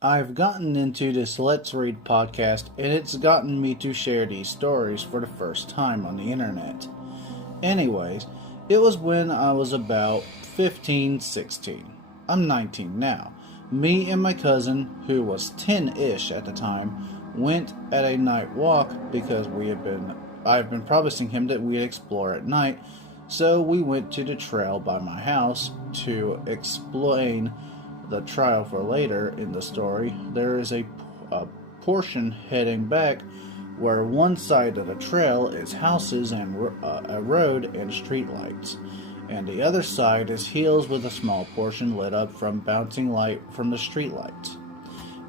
I've gotten into this Let's Read podcast, and it's gotten me to share these stories for the first time on the internet. Anyways, it was when I was about 15, 16. I'm 19 now. Me and my cousin, who was 10-ish at the time, went at a night walk because I've been promising him that we'd explore at night, so we went to the trail by my house. To explain the trial for later in the story, there is a portion heading back where one side of the trail is houses and a road and streetlights, and the other side is hills with a small portion lit up from bouncing light from the streetlights.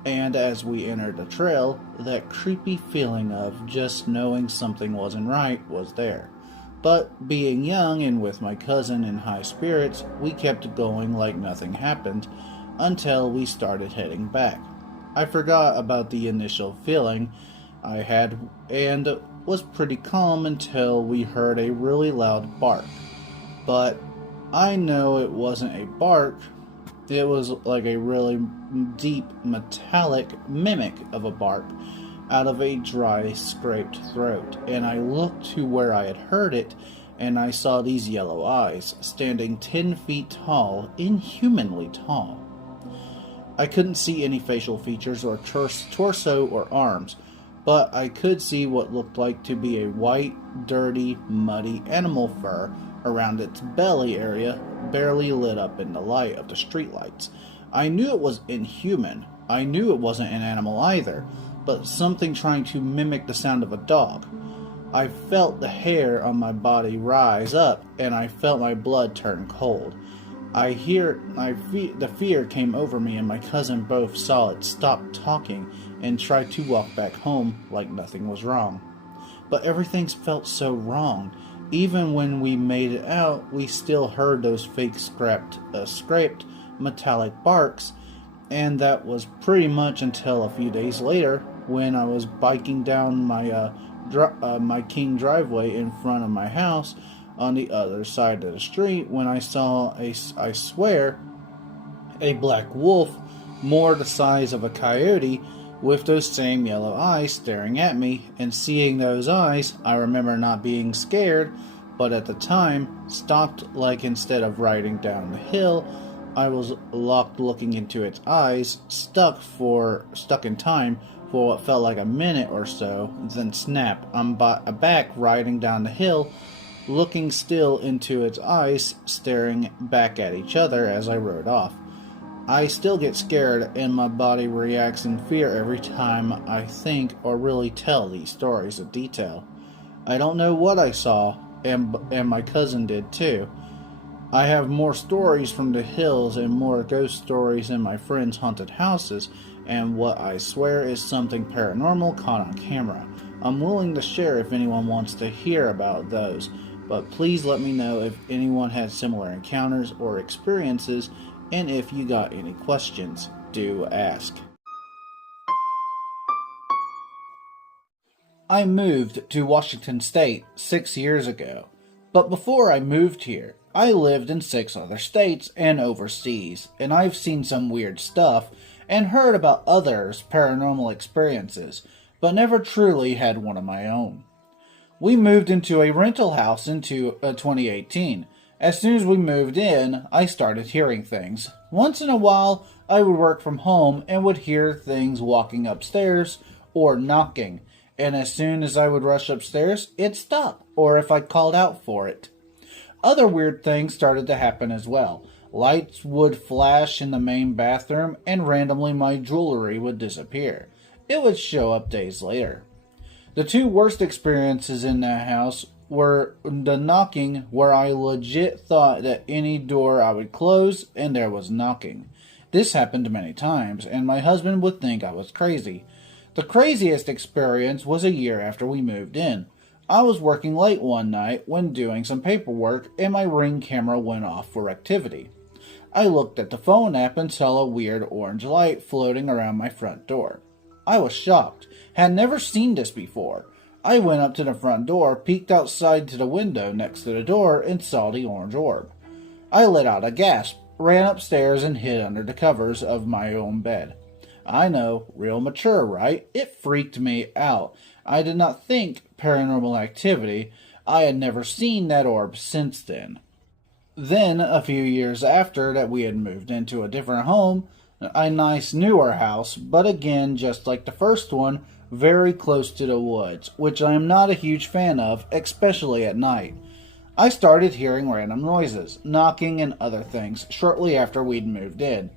And as we entered the trail, that creepy feeling of just knowing something wasn't right was there. But being young and with my cousin in high spirits, we kept going like nothing happened until we started heading back. I forgot about the initial feeling I had and was pretty calm until we heard a really loud bark. But I know it wasn't a bark. It was like a really deep, metallic mimic of a bark out of a dry, scraped throat. And I looked to where I had heard it, and I saw these yellow eyes, standing 10 feet tall, inhumanly tall. I couldn't see any facial features or torso or arms, but I could see what looked like to be a white, dirty, muddy animal fur around its belly area, barely lit up in the light of the streetlights. I knew it was inhuman. I knew it wasn't an animal either, but something trying to mimic the sound of a dog. I felt the hair on my body rise up, and I felt my blood turn cold. The fear came over me, and my cousin both saw it, stopped talking, and tried to walk back home like nothing was wrong. But everything felt so wrong. Even when we made it out, we still heard those fake scraped metallic barks, and that was pretty much until a few days later when I was biking down my King driveway in front of my house on the other side of the street when I saw I swear, a black wolf more the size of a coyote with those same yellow eyes staring at me. And seeing those eyes, I remember not being scared, but at the time stopped, like instead of riding down the hill, I was looking into its eyes, stuck in time for what felt like a minute or so, then snap, I'm back riding down the hill, looking still into its eyes, staring back at each other as I rode off. I still get scared, and my body reacts in fear every time I think or really tell these stories in detail. I don't know what I saw, and my cousin did too. I have more stories from the hills and more ghost stories in my friends' haunted houses, and what I swear is something paranormal caught on camera. I'm willing to share if anyone wants to hear about those, but please let me know if anyone had similar encounters or experiences, and if you got any questions, do ask. I moved to Washington State 6 years ago, but before I moved here, I lived in 6 other states and overseas, and I've seen some weird stuff and heard about others' paranormal experiences, but never truly had one of my own. We moved into a rental house in 2018. As soon as we moved in, I started hearing things. Once in a while, I would work from home and would hear things walking upstairs or knocking, and as soon as I would rush upstairs, it'd stop, or if I called out for it. Other weird things started to happen as well. Lights would flash in the main bathroom, and randomly my jewelry would disappear. It would show up days later. The 2 worst experiences in that house were the knocking, where I legit thought that any door I would close and there was knocking. This happened many times, and my husband would think I was crazy. The craziest experience was a year after we moved in. I was working late one night when doing some paperwork, and my Ring camera went off for activity. I looked at the phone app and saw a weird orange light floating around my front door. I was shocked, had never seen this before. I went up to the front door, peeked outside to the window next to the door, and saw the orange orb. I let out a gasp, ran upstairs, and hid under the covers of my own bed. I know, real mature, right? It freaked me out. I did not think paranormal activity. I had never seen that orb since then. Then, a few years after that we had moved into a different home, a nice newer house, but again, just like the first one, very close to the woods, which I am not a huge fan of, especially at night. I started hearing random noises, knocking, and other things shortly after we'd moved in.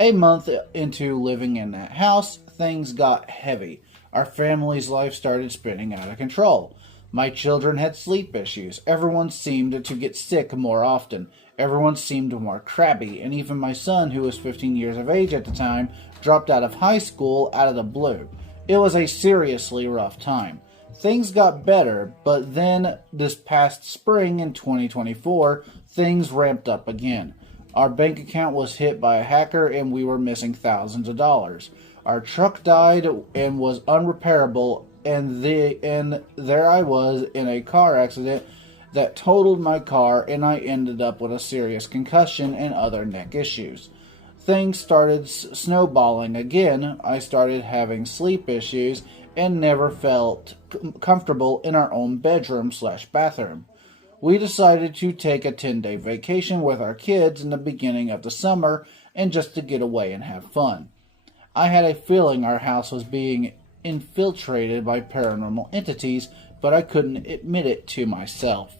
A month into living in that house, things got heavy. Our family's life started spinning out of control. My children had sleep issues. Everyone seemed to get sick more often. Everyone seemed more crabby, and even my son, who was 15 years of age at the time, dropped out of high school out of the blue. It was a seriously rough time. Things got better, but then this past spring in 2024, things ramped up again. Our bank account was hit by a hacker and we were missing thousands of dollars. Our truck died and was unrepairable, and there I was in a car accident that totaled my car, and I ended up with a serious concussion and other neck issues. Things started snowballing again. I started having sleep issues and never felt comfortable in our own bedroom/bathroom. We decided to take a 10-day vacation with our kids in the beginning of the summer and just to get away and have fun. I had a feeling our house was being infiltrated by paranormal entities, but I couldn't admit it to myself.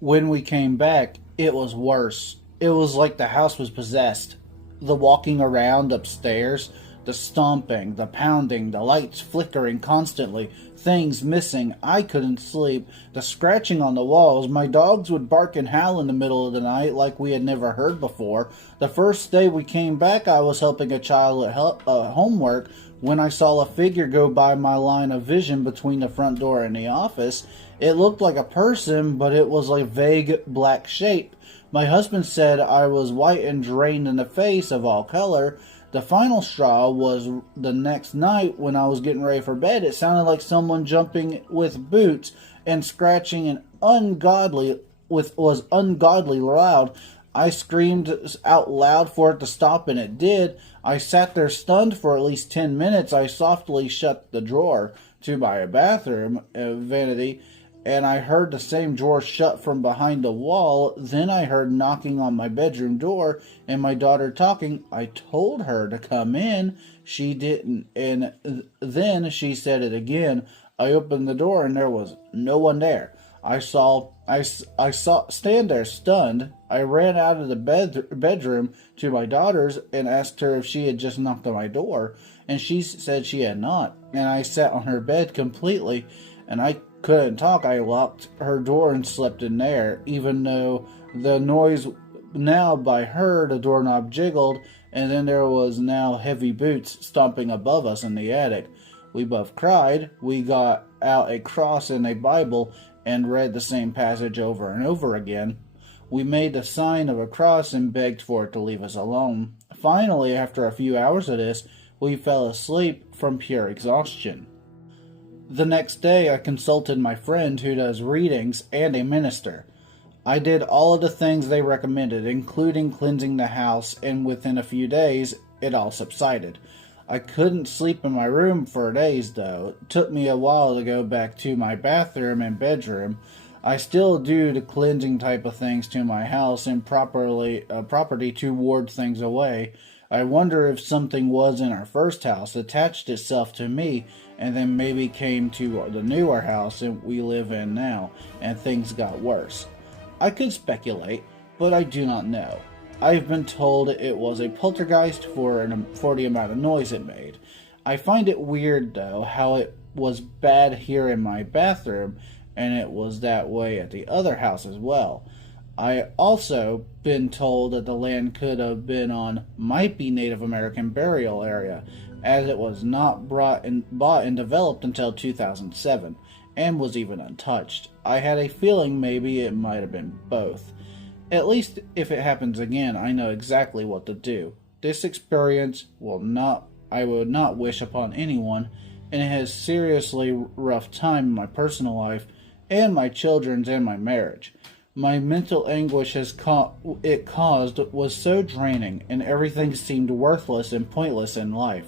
When we came back, it was worse. It was like the house was possessed. The walking around upstairs, the stomping, the pounding, the lights flickering constantly, things missing, I couldn't sleep, the scratching on the walls, my dogs would bark and howl in the middle of the night like we had never heard before. The first day we came back, I was helping a child at homework when I saw a figure go by my line of vision between the front door and the office. It looked like a person, but it was a vague black shape. My husband said I was white and drained in the face of all color. The final straw was the next night when I was getting ready for bed. It sounded like someone jumping with boots and scratching and was ungodly loud. I screamed out loud for it to stop, and it did. I sat there stunned for at least 10 minutes. I softly shut the drawer to my bathroom vanity, and I heard the same drawer shut from behind the wall. Then I heard knocking on my bedroom door and my daughter talking. I told her to come in. She didn't, and then she said it again. I opened the door and there was no one there. I saw stand there stunned. I ran out of the bedroom to my daughter's and asked her if she had just knocked on my door, and she said she had not. And I sat on her bed completely, and I couldn't talk. I locked her door and slept in there, even though the noise now by her, the doorknob jiggled, and then there was now heavy boots stomping above us in the attic. We both cried. We got out a cross and a Bible and read the same passage over and over again. We made the sign of a cross and begged for it to leave us alone. Finally, after a few hours of this, we fell asleep from pure exhaustion. The next day, I consulted my friend who does readings and a minister. I did all of the things they recommended, including cleansing the house, and within a few days, it all subsided. I couldn't sleep in my room for days, though. It took me a while to go back to my bathroom and bedroom. I still do the cleansing type of things to my house and property to ward things away. I wonder if something was in our first house, attached itself to me, and then maybe came to the newer house that we live in now, and things got worse. I could speculate, but I do not know. I've been told it was a poltergeist for the amount of noise it made. I find it weird, though, how it was bad here in my bathroom, and it was that way at the other house as well. I also been told that the land could have might be Native American burial area, as it was not bought and developed until 2007, and was even untouched. I had a feeling maybe it might have been both. At least if it happens again, I know exactly what to do. This experience I would not wish upon anyone, and it has seriously rough time in my personal life, and my children's and my marriage. My mental anguish caused was so draining, and everything seemed worthless and pointless in life.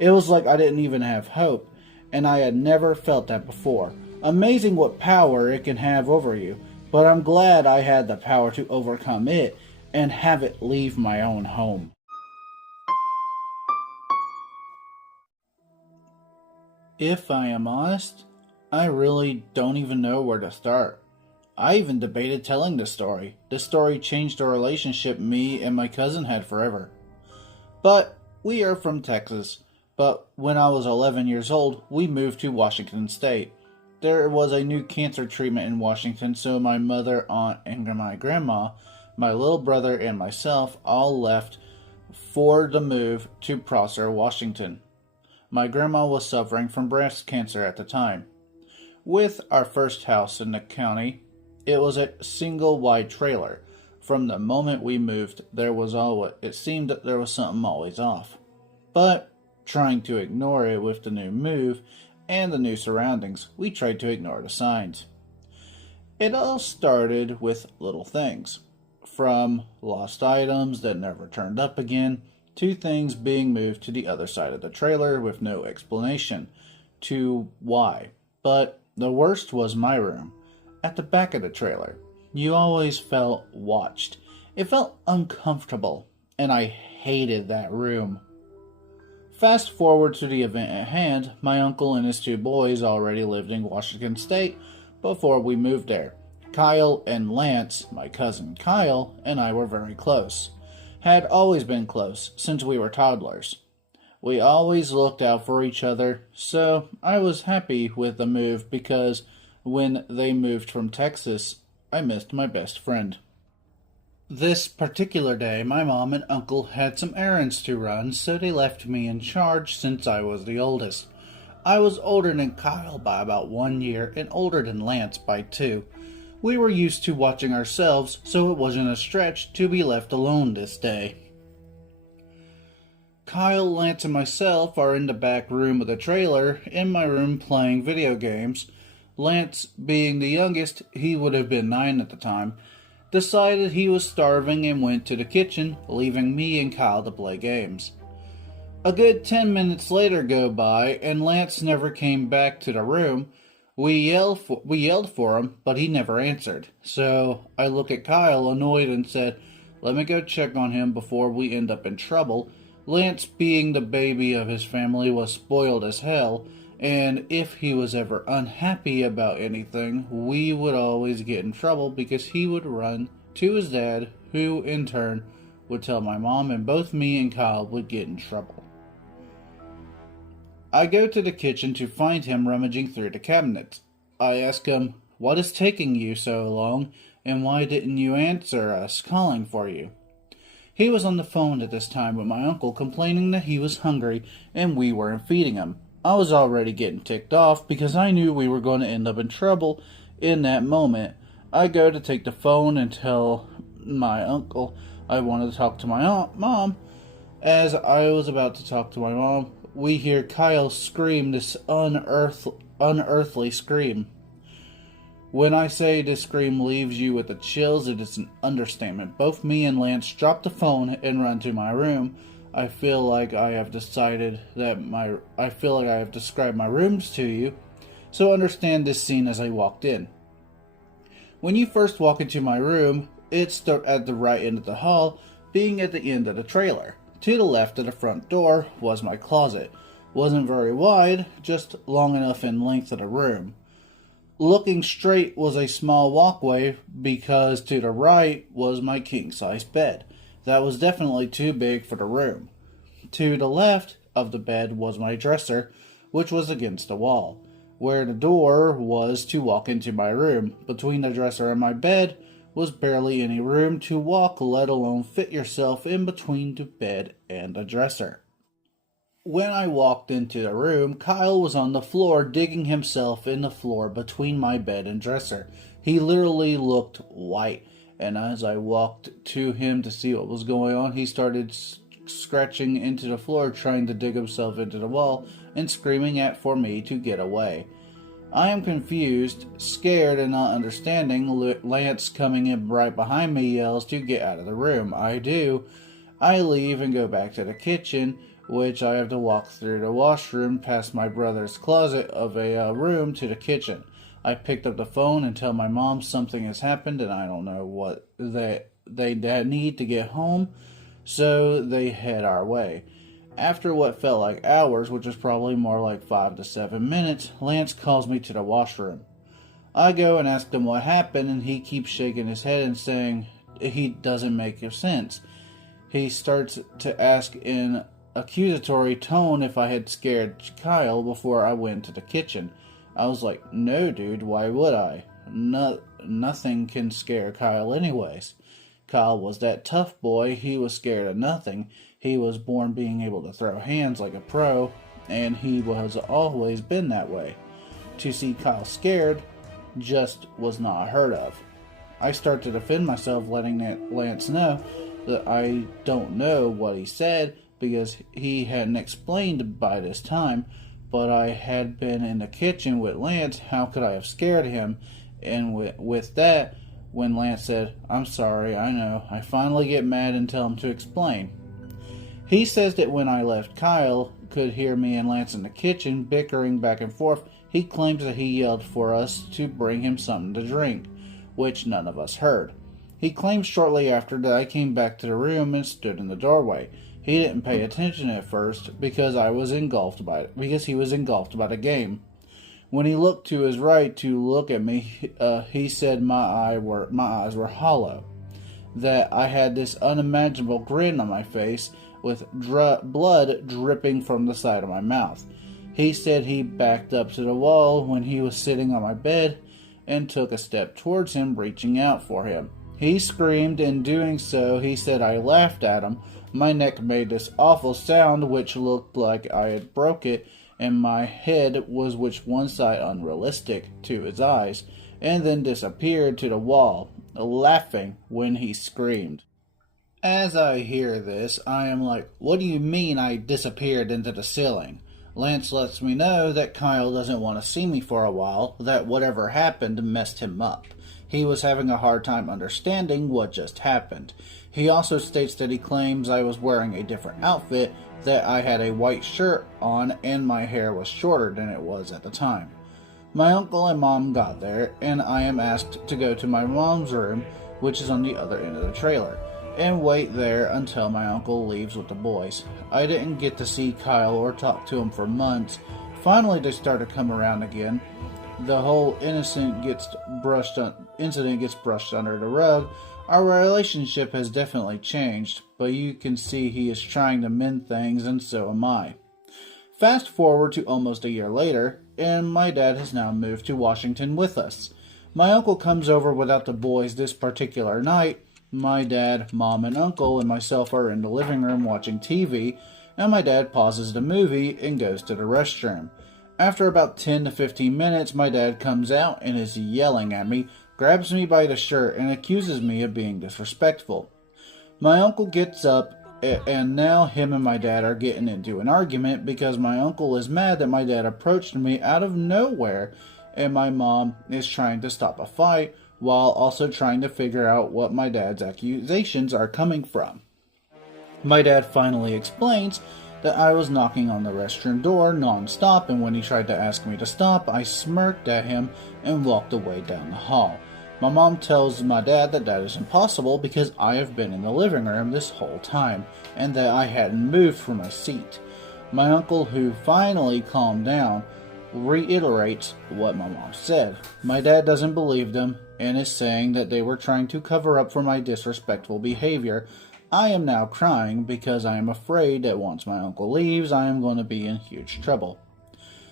It was like I didn't even have hope, and I had never felt that before. Amazing what power it can have over you, but I'm glad I had the power to overcome it and have it leave my own home. If I am honest, I really don't even know where to start. I even debated telling this story. This story changed the relationship me and my cousin had forever. But we are from Texas. But when I was 11 years old, we moved to Washington State. There was a new cancer treatment in Washington, so my mother, aunt, and my grandma, my little brother, and myself all left for the move to Prosser, Washington. My grandma was suffering from breast cancer at the time. With our first house in the county, it was a single wide trailer. From the moment we moved, it seemed that there was something always off. But trying to ignore it with the new move and the new surroundings, we tried to ignore the signs. It all started with little things, from lost items that never turned up again, to things being moved to the other side of the trailer with no explanation to why. But the worst was my room, at the back of the trailer. You always felt watched. It felt uncomfortable, and I hated that room. Fast forward to the event at hand, my uncle and his two boys already lived in Washington State before we moved there. Kyle and Lance, my cousin Kyle, and I were very close. Had always been close since we were toddlers. We always looked out for each other, so I was happy with the move because when they moved from Texas, I missed my best friend. This particular day, my mom and uncle had some errands to run, so they left me in charge since I was the oldest. I was older than Kyle by about 1 year and older than Lance by 2. We were used to watching ourselves, so it wasn't a stretch to be left alone this day. Kyle, Lance, and myself are in the back room of the trailer, in my room playing video games. Lance, being the youngest, he would have been 9 at the time, decided he was starving and went to the kitchen, leaving me and Kyle to play games. A good 10 minutes later go by, and Lance never came back to the room. We yelled for him, but he never answered. So I looked at Kyle, annoyed, and said, "Let me go check on him before we end up in trouble." Lance, being the baby of his family, was spoiled as hell, and if he was ever unhappy about anything, we would always get in trouble because he would run to his dad, who in turn would tell my mom, and both me and Kyle would get in trouble. I go to the kitchen to find him rummaging through the cabinets. I ask him, "What is taking you so long, and why didn't you answer us calling for you?" He was on the phone at this time with my uncle, complaining that he was hungry and we weren't feeding him. I was already getting ticked off because I knew we were going to end up in trouble in that moment. I go to take the phone and tell my uncle I wanted to talk to my mom. As I was about to talk to my mom, we hear Kyle scream this unearthly scream. When I say this scream leaves you with the chills, it is an understatement. Both me and Lance drop the phone and run to my room. I feel like I have described my rooms to you, so understand this scene as I walked in. When you first walk into my room, it's at the right end of the hall, being at the end of the trailer. To the left of the front door was my closet. Wasn't very wide, just long enough in length of the room. Looking straight was a small walkway because to the right was my king-size bed. That was definitely too big for the room. To the left of the bed was my dresser, which was against the wall, where the door was to walk into my room. Between the dresser and my bed was barely any room to walk, let alone fit yourself in between the bed and the dresser. When I walked into the room, Kyle was on the floor digging himself in the floor between my bed and dresser. He literally looked white, and as I walked to him to see what was going on, he started scratching into the floor, trying to dig himself into the wall and screaming for me to get away. I am confused, scared, and not understanding. Lance, coming in right behind me, yells to get out of the room. I do. I leave and go back to the kitchen, which I have to walk through the washroom past my brother's closet of a room to the kitchen. I picked up the phone and tell my mom something has happened and I don't know what they need to get home, so they head our way. After what felt like hours, which was probably more like 5 to 7 minutes, Lance calls me to the washroom. I go and ask him what happened, and he keeps shaking his head and saying he doesn't make sense. He starts to ask in accusatory tone if I had scared Kyle before I went to the kitchen. I was like, no dude, why would I? Nothing can scare Kyle anyways. Kyle was that tough boy, he was scared of nothing. He was born being able to throw hands like a pro, and he has always been that way. To see Kyle scared just was not heard of. I start to defend myself, letting Lance know that I don't know what he said because he hadn't explained by this time, but I had been in the kitchen with Lance. How could I have scared him? And with that, when Lance said, I'm sorry, I know, I finally get mad and tell him to explain. He says that when I left, Kyle could hear me and Lance in the kitchen bickering back and forth. He claims that he yelled for us to bring him something to drink, which none of us heard. He claims shortly after that I came back to the room and stood in the doorway. He didn't pay attention at first because he was engulfed by the game. When he looked to his right to look at me, he said my eyes were hollow, that I had this unimaginable grin on my face with blood dripping from the side of my mouth. He said he backed up to the wall when he was sitting on my bed and took a step towards him, reaching out for him. He screamed. In doing so, he said I laughed at him. My neck made this awful sound which looked like I had broke it, and my head was which one side unrealistic to his eyes, and then disappeared to the wall, laughing when he screamed. As I hear this, I am like, what do you mean I disappeared into the ceiling? Lance lets me know that Kyle doesn't want to see me for a while, that whatever happened messed him up. He was having a hard time understanding what just happened. He also states that he claims I was wearing a different outfit, that I had a white shirt on and my hair was shorter than it was at the time. My uncle and mom got there, and I am asked to go to my mom's room, which is on the other end of the trailer, and wait there until my uncle leaves with the boys. I didn't get to see Kyle or talk to him for months. Finally, they started to come around again. The whole incident gets brushed under the rug. Our relationship has definitely changed, but you can see he is trying to mend things, and so am I. Fast forward to almost a year later, and my dad has now moved to Washington with us. My uncle comes over without the boys this particular night. My dad, mom, and uncle and myself are in the living room watching TV, and my dad pauses the movie and goes to the restroom. After about 10 to 15 minutes, my dad comes out and is yelling at me, grabs me by the shirt, and accuses me of being disrespectful. My uncle gets up, and now him and my dad are getting into an argument because my uncle is mad that my dad approached me out of nowhere, and my mom is trying to stop a fight while also trying to figure out what my dad's accusations are coming from. My dad finally explains that I was knocking on the restroom door non-stop, and when he tried to ask me to stop, I smirked at him and walked away down the hall. My mom tells my dad that that is impossible because I have been in the living room this whole time, and that I hadn't moved from my seat. My uncle, who finally calmed down, reiterates what my mom said. My dad doesn't believe them and is saying that they were trying to cover up for my disrespectful behavior. I am now crying because I am afraid that once my uncle leaves, I am going to be in huge trouble.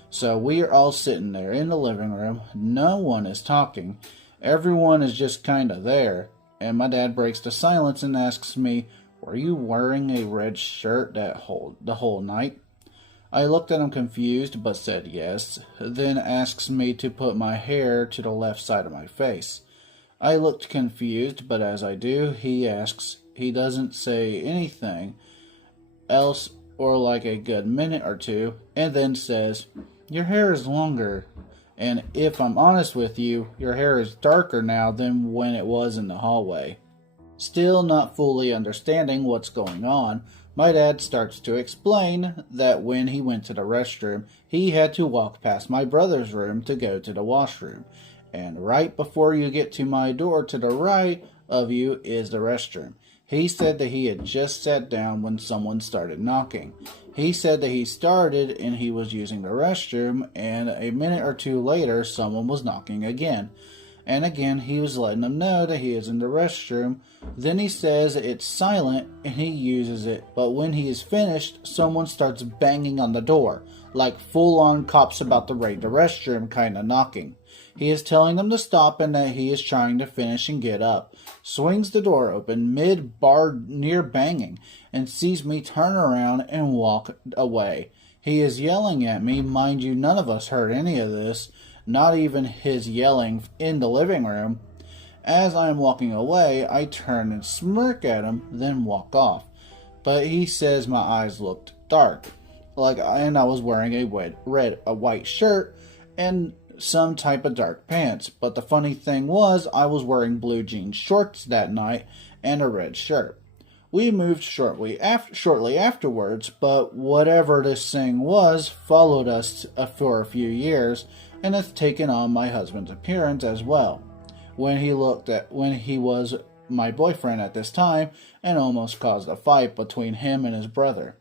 So we are all sitting there in the living room. No one is talking. Everyone is just kind of there. And my dad breaks the silence and asks me, were you wearing a red shirt the whole night? I looked at him confused, but said yes, then asks me to put my hair to the left side of my face. I looked confused, but as I do, he doesn't say anything else or like a good minute or two, and then says, your hair is longer, and if I'm honest with you, your hair is darker now than when it was in the hallway. Still not fully understanding what's going on, My dad starts to explain that when he went to the restroom, he had to walk past my brother's room to go to the washroom. And right before you get to my door to the right of you is the restroom. He said that he had just sat down when someone started knocking. He said that he started and he was using the restroom, and a minute or two later, someone was knocking again. And again, he was letting them know that he is in the restroom. Then he says it's silent and he uses it, but when he is finished, someone starts banging on the door, like full-on cops about to raid the restroom kind of knocking. He is telling them to stop and that he is trying to finish and get up. Swings the door open mid-bar near banging and sees me turn around and walk away. He is yelling at me. Mind you, none of us heard any of this, not even his yelling in the living room. As I am walking away, I turn and smirk at him, then walk off. But he says my eyes looked dark, and I was wearing a white shirt and some type of dark pants. But the funny thing was, I was wearing blue jean shorts that night and a red shirt. We moved shortly afterwards, but whatever this thing was followed us for a few years and has taken on my husband's appearance as well. When he was my boyfriend at this time and almost caused a fight between him and his brother.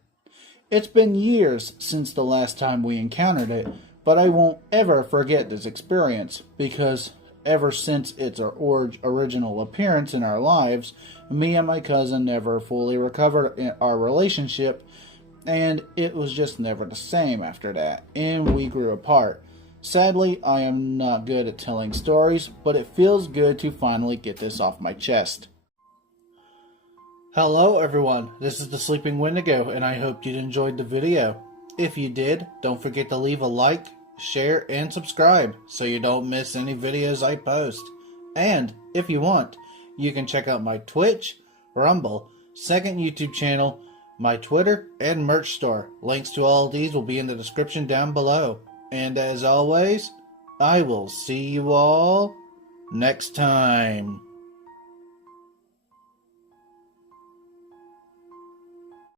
It's been years since the last time we encountered it, but I won't ever forget this experience, because ever since its original appearance in our lives, me and my cousin never fully recovered in our relationship, and it was just never the same after that, and we grew apart. Sadly, I am not good at telling stories, but it feels good to finally get this off my chest. Hello everyone, this is the Sleeping Wendigo, and I hope you enjoyed the video. If you did, don't forget to leave a like, share, and subscribe so you don't miss any videos I post. And, if you want, you can check out my Twitch, Rumble, second YouTube channel, my Twitter, and merch store. Links to all of these will be in the description down below. And as always, I will see you all next time.